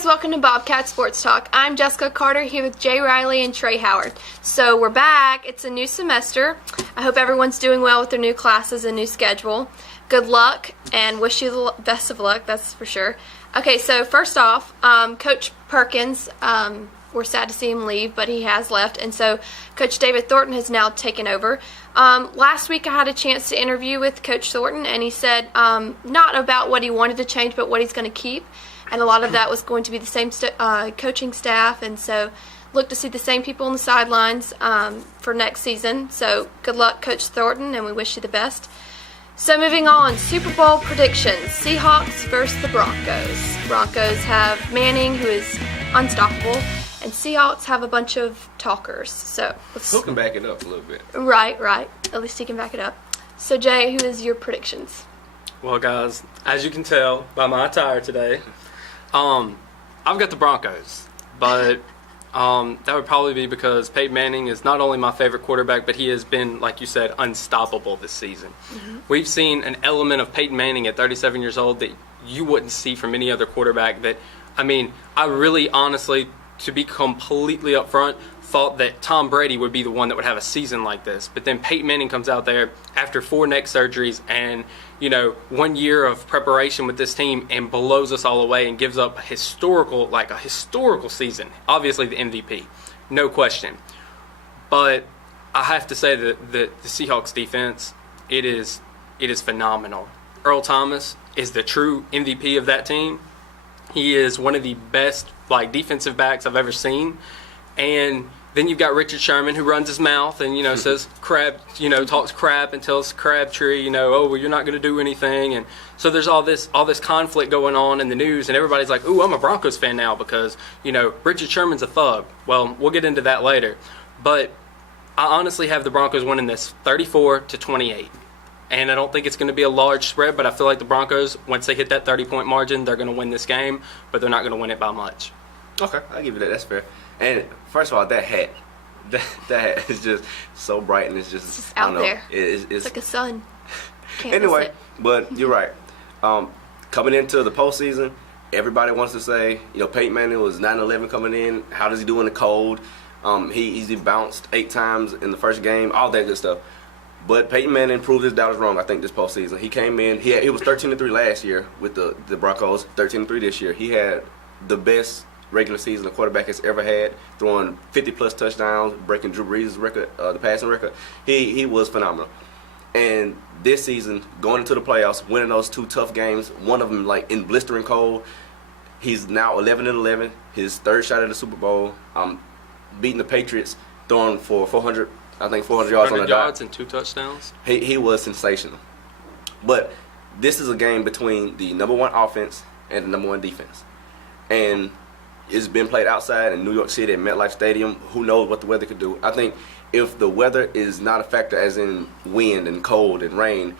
guys, welcome to Bobcat Sports Talk. I'm Jessica Carter here with Jay Riley and Trey Howard. So we're back. It's a new semester. I hope everyone's doing well with their new classes and new schedule. Good luck and wish you the best of luck, that's for sure. Okay, so first off, Coach Perkins, we're sad to see him leave, but he has left, and so Coach David Thornton has now taken over. Last week I had a chance to interview with Coach Thornton, and he said not about what he wanted to change, but what he's going to keep. And a lot of that was going to be the same coaching staff, and so look to see the same people on the sidelines for next season. So good luck, Coach Thornton, and we wish you the best. So moving on, Super Bowl predictions. Seahawks versus the Broncos. Broncos have Manning, who is unstoppable, and Seahawks have a bunch of talkers. So who can back it up a little bit? Right. At least he can back it up. So Jay, who is your predictions? Well, guys, as you can tell by my attire today, I've got the Broncos, but that would probably be because Peyton Manning is not only my favorite quarterback, but he has been, like you said, unstoppable this season. Mm-hmm. We've seen an element of Peyton Manning at 37 years old that you wouldn't see from any other quarterback. I really honestly, to be completely upfront, thought that Tom Brady would be the one that would have a season like this. But then Peyton Manning comes out there after 4 neck surgeries and, 1 year of preparation with this team and blows us all away and gives up a historical season. Obviously the MVP, no question. But I have to say that the Seahawks defense, it is phenomenal. Earl Thomas is the true MVP of that team. He is one of the best defensive backs I've ever seen. And then you've got Richard Sherman, who runs his mouth and, says talks crap and tells Crabtree, well, you're not going to do anything. And so there's all this conflict going on in the news, and everybody's like, ooh, I'm a Broncos fan now because, Richard Sherman's a thug. Well, we'll get into that later. But I honestly have the Broncos winning this 34-28. And I don't think it's going to be a large spread, but I feel like the Broncos, once they hit that 30-point margin, they're going to win this game, but they're not going to win it by much. Okay, I'll give you that. That's fair. And first of all, that hat is just so bright, and it's just out there. It's like a sun. Anyway, but you're right. Coming into the postseason, everybody wants to say, Peyton Manning was 9-11 coming in. How does he do in the cold? He bounced 8 times in the first game, all that good stuff. But Peyton Manning proved his doubters wrong, I think, this postseason. He came in, he was 13-3 last year with the Broncos, 13-3 this year. He had the best regular season a quarterback has ever had, throwing 50-plus touchdowns, breaking Drew Brees' record, the passing record. He was phenomenal. And this season, going into the playoffs, winning those 2 tough games, one of them in blistering cold, he's now 11-11, his 3rd shot at the Super Bowl, beating the Patriots, throwing for 400 yards on the dot. And 2 touchdowns. He was sensational. But this is a game between the number 1 offense and the number 1 defense. And it's been played outside in New York City at MetLife Stadium. Who knows what the weather could do? I think if the weather is not a factor, as in wind and cold and rain,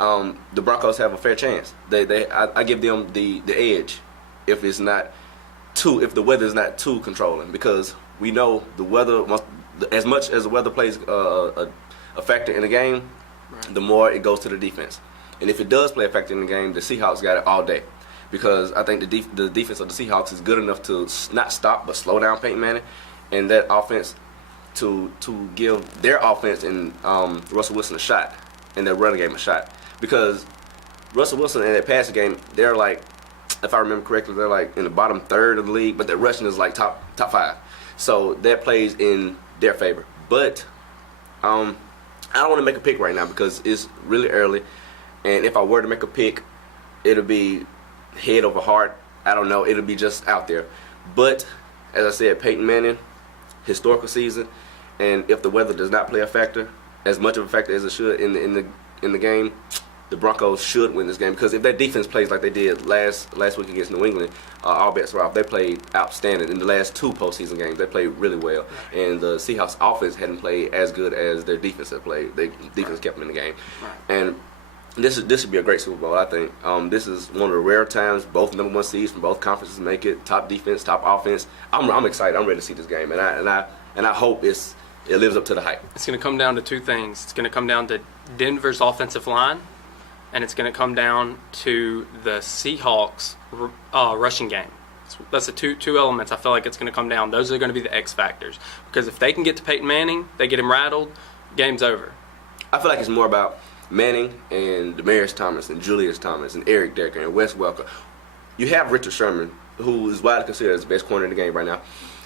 the Broncos have a fair chance. I give them the edge if the weather is not too controlling, because we know the weather as much as the weather plays a factor in the game, right, the more it goes to the defense. And if it does play a factor in the game, the Seahawks got it all day. Because I think the defense of the Seahawks is good enough to not stop but slow down Peyton Manning, and that offense to give their offense and Russell Wilson a shot, and their running game a shot. Because Russell Wilson in that passing game, they're if I remember correctly, they're in the bottom 3rd of the league, but their rushing is top 5. So that plays in their favor. But I don't want to make a pick right now because it's really early, and if I were to make a pick, it'll be head over heart. I don't know. It'll be just out there. But as I said, Peyton Manning, historical season, and if the weather does not play a factor, as much of a factor as it should in the game, the Broncos should win this game. Because if that defense plays like they did last week against New England, all bets are off. They played outstanding in the last 2 postseason games. They played really well, and the Seahawks offense hadn't played as good as their defense had played. Their defense kept them in the game, and this should be a great Super Bowl, I think. This is one of the rare times both number 1 seeds from both conferences make it. Top defense, top offense. I'm excited. I'm ready to see this game, and I hope it lives up to the hype. It's going to come down to 2 things. It's going to come down to Denver's offensive line, and it's going to come down to the Seahawks rushing game. That's the two elements I feel like it's going to come down. Those are going to be the X factors. Because if they can get to Peyton Manning, they get him rattled, game's over. I feel like it's more about Manning and Demaryius Thomas and Julius Thomas and Eric Decker and Wes Welker. You have Richard Sherman, who is widely considered as the best corner in the game right now.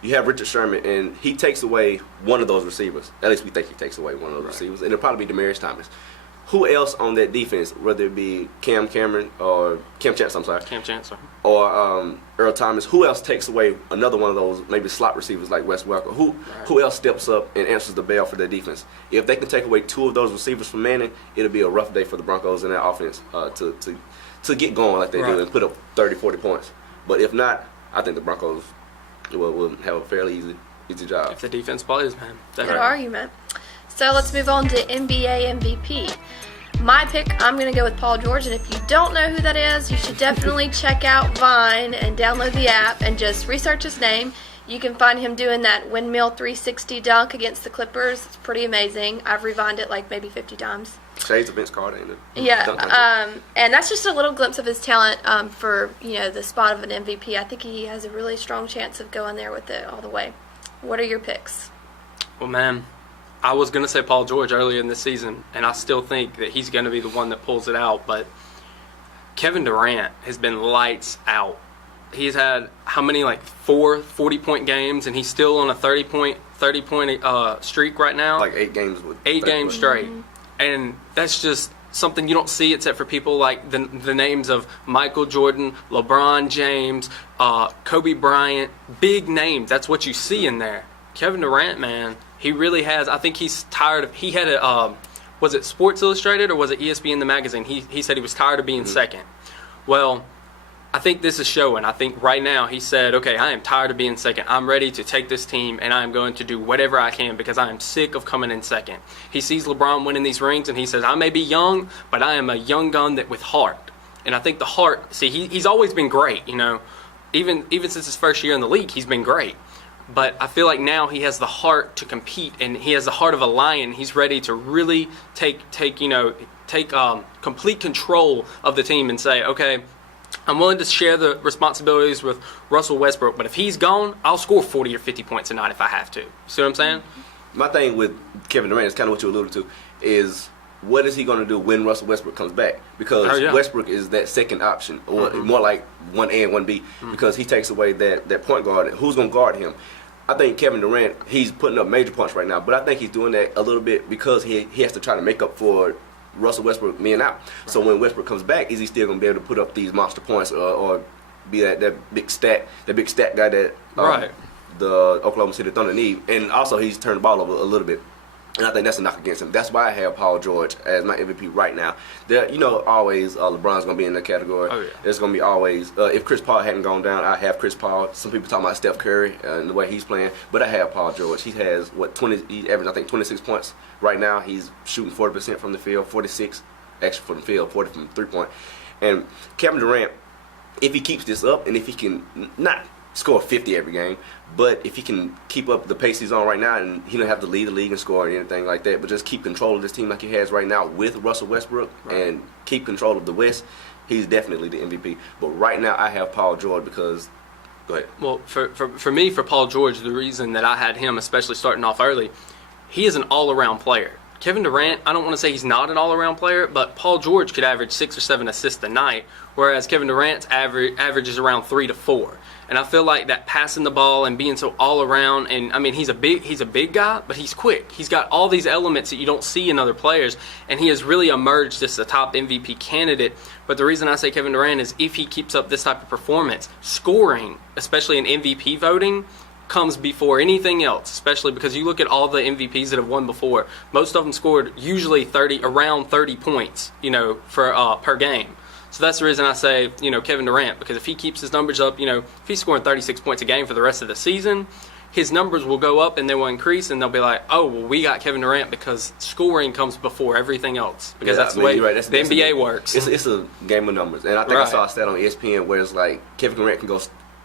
You have Richard Sherman, and he takes away one of those receivers. At least we think he takes away one of those receivers. And it'll probably be Demaryius Thomas. Who else on that defense, whether it be Cam Chance, or Earl Thomas, who else takes away another one of those maybe slot receivers like Wes Welker? Who else steps up and answers the bell for their defense? If they can take away two of those receivers from Manning, it'll be a rough day for the Broncos in that offense to get going like they do and put up 30, 40 points. But if not, I think the Broncos will have a fairly easy job. If the defense plays, man. Good argument. So let's move on to NBA MVP. My pick, I'm going to go with Paul George, and if you don't know who that is, you should definitely check out Vine and download the app and just research his name. You can find him doing that windmill 360 dunk against the Clippers. It's pretty amazing. I've revived it like maybe 50 times. Shades of Vince Carter in it. Yeah, and that's just a little glimpse of his talent for the spot of an MVP. I think he has a really strong chance of going there with it all the way. What are your picks? Well, man, I was going to say Paul George earlier in this season, and I still think that he's going to be the one that pulls it out. But Kevin Durant has been lights out. He's had how many, like 4 40-point games, and he's still on a 30-point streak right now. Like 8 games. 8 games straight. Mm-hmm. And that's just something you don't see except for people like the names of Michael Jordan, LeBron James, Kobe Bryant. Big names. That's what you see in there. Kevin Durant, man, he really has. I think he's tired of. He had a was it Sports Illustrated or was it ESPN the magazine? He said he was tired of being second. Well, I think this is showing. I think right now he said, okay, I am tired of being second. I'm ready to take this team, and I'm going to do whatever I can because I am sick of coming in second. He sees LeBron winning these rings, and he says, I may be young, but I am a young gun that with heart. And I think the heart, he's always been great, Even since his first year in the league, he's been great. But I feel like now he has the heart to compete, and he has the heart of a lion. He's ready to really take complete control of the team and say, okay, I'm willing to share the responsibilities with Russell Westbrook, but if he's gone, I'll score 40 or 50 points a night if I have to. See what I'm saying? My thing with Kevin Durant is kind of what you alluded to, is what is he going to do when Russell Westbrook comes back? Because Westbrook is that second option, or more like 1A and 1B, because he takes away that point guard. Who's going to guard him? I think Kevin Durant, he's putting up major points right now, but I think he's doing that a little bit because he has to try to make up for Russell Westbrook being out. Right. So when Westbrook comes back, is he still going to be able to put up these monster points or be that big stat guy that the Oklahoma City Thunder need? And also he's turned the ball over a little bit. And I think that's a knock against him. That's why I have Paul George as my MVP right now. There, always LeBron's going to be in that category. Oh, yeah. There's going to be always, if Chris Paul hadn't gone down, I have Chris Paul. Some people talking about Steph Curry and the way he's playing, but I have Paul George. He has, he averaged, I think, 26 points right now. He's shooting 40% from the field, 46 actually from the field, 40 from 3-point. And Kevin Durant, if he keeps this up and if he can not score 50 every game, but if he can keep up the pace he's on right now, and he don't have to lead the league and score or anything like that, but just keep control of this team like he has right now with Russell Westbrook and keep control of the West, he's definitely the MVP. But right now I have Paul George because, go ahead. Well, for me, for Paul George, the reason that I had him, especially starting off early, he is an all-around player. Kevin Durant, I don't want to say he's not an all-around player, but Paul George could average 6 or 7 assists a night, whereas Kevin Durant's averages around 3 to 4. And I feel like that passing the ball and being so all around, and I mean he's a big guy, but he's quick. He's got all these elements that you don't see in other players, and he has really emerged as the top MVP candidate. But the reason I say Kevin Durant is if he keeps up this type of performance, scoring, especially in MVP voting, comes before anything else, especially because you look at all the MVPs that have won before. Most of them scored usually around 30 points, for per game. So that's the reason I say, Kevin Durant, because if he keeps his numbers up, if he's scoring 36 points a game for the rest of the season, his numbers will go up and they will increase, and they'll be like, oh, well, we got Kevin Durant because scoring comes before everything else, because that's the way the NBA works. It's a game of numbers. And I think I saw a stat on ESPN where it's like Kevin Durant can go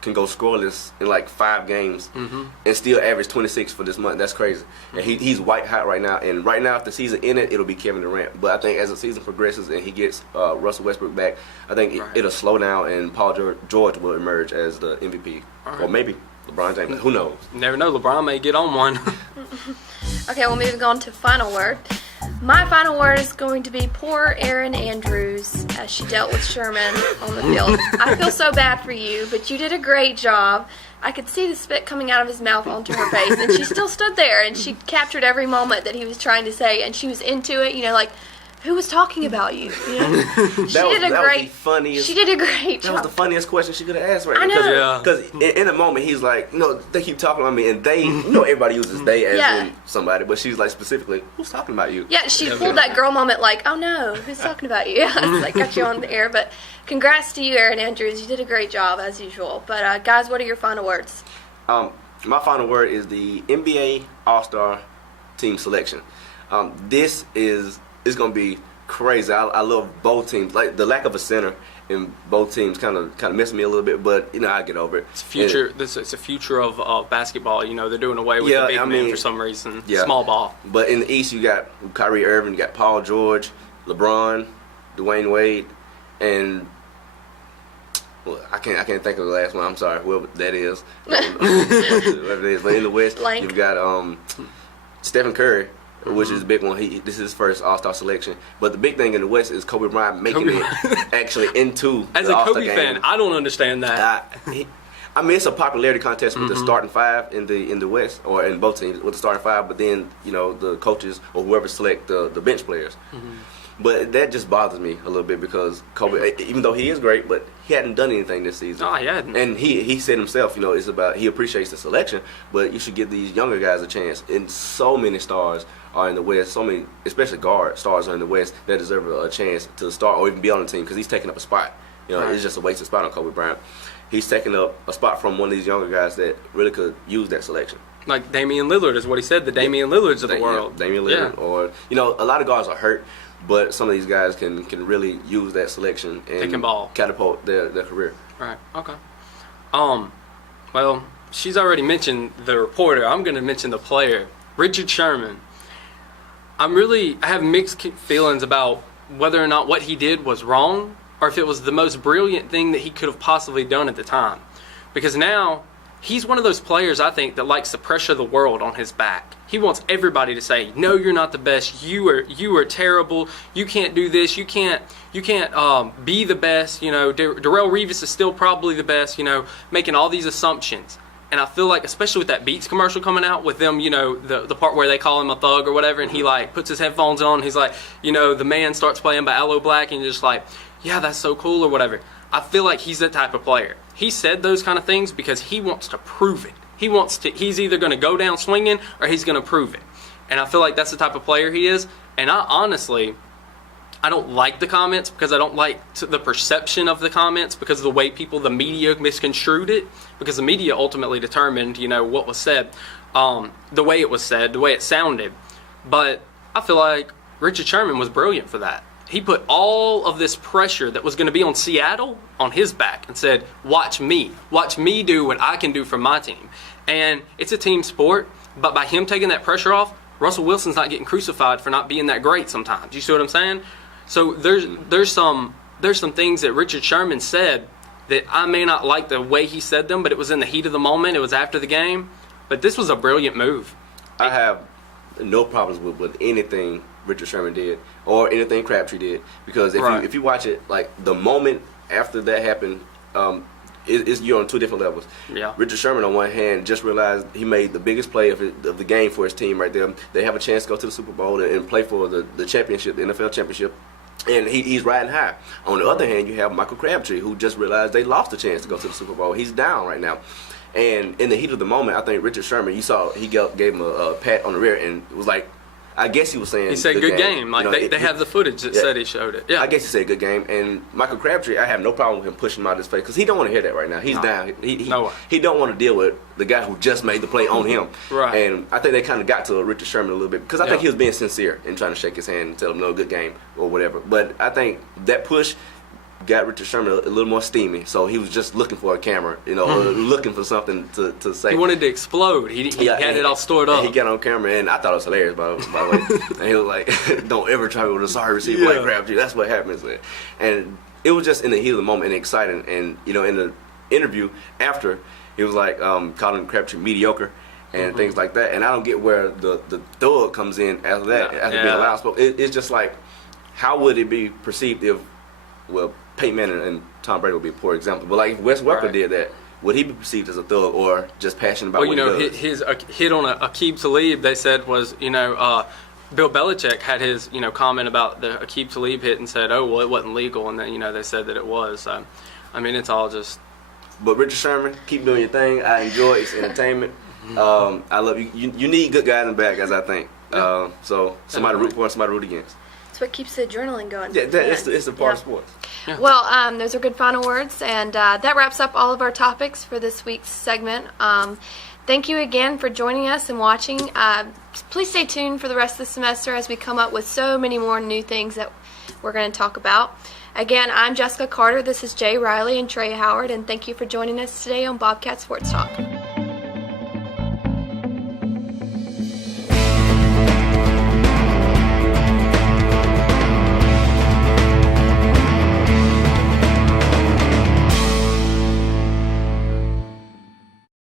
can go scoreless in like 5 games and still average 26 for this month. That's crazy. And he's white hot right now. And right now, if the season ended, it'll be Kevin Durant. But I think as the season progresses and he gets Russell Westbrook back, I think it'll slow down and Paul George will emerge as the MVP. Or maybe LeBron James. Who knows? Never know. LeBron may get on one. Okay, well, moving on to final word. My final word is going to be poor Erin Andrews as she dealt with Sherman on the field. I feel so bad for you, but you did a great job. I could see the spit coming out of his mouth onto her face, and she still stood there, and she captured every moment that he was trying to say, and she was into it, like, who was talking about you? She did a great That job. was the funniest question she could have asked right I now. know. Because in a moment, he's like, they keep talking about me, and they, everybody uses they as in somebody, but she's like specifically, who's talking about you? Yeah, she pulled that girl moment like, oh no, who's talking about you? It's like, got you on the air. But congrats to you, Erin Andrews. You did a great job as usual. But guys, what are your final words? My final word is the NBA All-Star team selection. This is going to be crazy. I love both teams. Like the lack of a center in both teams kind of messed me a little bit, but I get over it. It's future. It's a future of basketball. They're doing away with the big man for some reason. Yeah. Small ball. But in the East, you got Kyrie Irving, you got Paul George, LeBron, Dwayne Wade, and I can't think of the last one. I'm sorry, whoever that is. Whoever it is. But in the West, you've got Stephen Curry, which is a big one. This is his first All-Star selection. But the big thing in the West is Kobe Bryant making it actually into As the a All-Star Kobe game. fan, I don't understand that. It's a popularity contest with the starting 5 in the West, or in both teams with the starting 5. But then the coaches or whoever select the bench players. But that just bothers me a little bit because Kobe, even though he is great, but he hadn't done anything this season. No, he hadn't. And he said himself, it's about he appreciates the selection, but you should give these younger guys a chance. And so many stars are in the West, so many, especially guard stars are in the West that deserve a chance to start or even be on the team because he's taking up a spot. It's just a wasted spot on Kobe Bryant. He's taking up a spot from one of these younger guys that really could use that selection. Like Damian Lillard is what he said, the Damian Lillards of the world. Damian Lillard. Yeah. Or, a lot of guards are hurt, but some of these guys can really use that selection and catapult their career. Right, okay. Well, she's already mentioned the reporter. I'm going to mention the player, Richard Sherman. I have mixed feelings about whether or not what he did was wrong or if it was the most brilliant thing that he could have possibly done at the time. Because now, he's one of those players, I think, that likes to pressure the world on his back. He wants everybody to say, no, you're not the best. You are terrible. You can't do this. You can't be the best. Darrelle Revis is still probably the best, making all these assumptions. And I feel like, especially with that Beats commercial coming out with them, the part where they call him a thug or whatever, and he puts his headphones on, he's like, the man starts playing by Aloe Black, and you're just like, yeah, that's so cool or whatever. I feel like he's that type of player. He said those kind of things because he wants to prove it. He's either going to go down swinging or he's going to prove it. And I feel like that's the type of player he is. And I don't like the comments because I don't like the perception of the comments because of the way the media misconstrued it. Because the media ultimately determined, what was said, the way it was said, the way it sounded. But I feel like Richard Sherman was brilliant for that. He put all of this pressure that was going to be on Seattle on his back and said, watch me do what I can do for my team. And it's a team sport, but by him taking that pressure off, Russell Wilson's not getting crucified for not being that great sometimes. You see what I'm saying? So there's some things that Richard Sherman said that I may not like the way he said them, but it was in the heat of the moment. It was after the game. But this was a brilliant move. I have no problems with anything Richard Sherman did or anything Crabtree did because if you watch it, like the moment after that happened, you're on 2 different levels. Yeah. Richard Sherman on one hand just realized he made the biggest play of the game for his team right there. They have a chance to go to the Super Bowl and play for the championship, the NFL championship. And he's riding high. On the other hand, you have Michael Crabtree, who just realized they lost the chance to go to the Super Bowl. He's down right now. And in the heat of the moment, I think Richard Sherman, you saw, he gave him a pat on the rear and it was like, I guess he was saying... He said good game. Like, they have the footage that said he showed it. Yeah. I guess he said good game. And Michael Crabtree, I have no problem with him pushing him out of his face because he don't want to hear that right now. He's down. He don't want to deal with the guy who just made the play on him. Right. And I think they kind of got to Richard Sherman a little bit because I think he was being sincere in trying to shake his hand and tell him, no, good game or whatever. But I think that push got Richard Sherman a little more steamy, so he was just looking for a camera, looking for something to say. He wanted to explode. He had it all stored up. He got on camera, and I thought it was hilarious, by the way. And he was like, "Don't ever try to go to the sorry receiver like grabbed you. That's what happens." And it was just in the heat of the moment and exciting. And in the interview after, he was like calling Crabtree mediocre and things like that. And I don't get where the thug comes in after that, after being loud spoken. It's just like, how would it be perceived if, well, Peyton Manning and Tom Brady would be a poor example, but like if Wes Welker did that, would he be perceived as a thug or just passionate about what he does? His hit on Aqib Talib, they said was, Bill Belichick had his, comment about the Aqib Talib hit and said, oh, well, it wasn't legal, and then, they said that it was. So, I mean, it's all just. But Richard Sherman, keep doing your thing. I enjoy it. It's entertainment. I love you. You need good guys in the back, as I think. So somebody root for and somebody root against. It's what keeps the adrenaline going. Yeah, it's a part of sports. Yeah. Well, those are good final words, and that wraps up all of our topics for this week's segment. Thank you again for joining us and watching. Please stay tuned for the rest of the semester as we come up with so many more new things that we're going to talk about. Again, I'm Jessica Carter. This is Jay Riley and Trey Howard, and thank you for joining us today on Bobcat Sports Talk.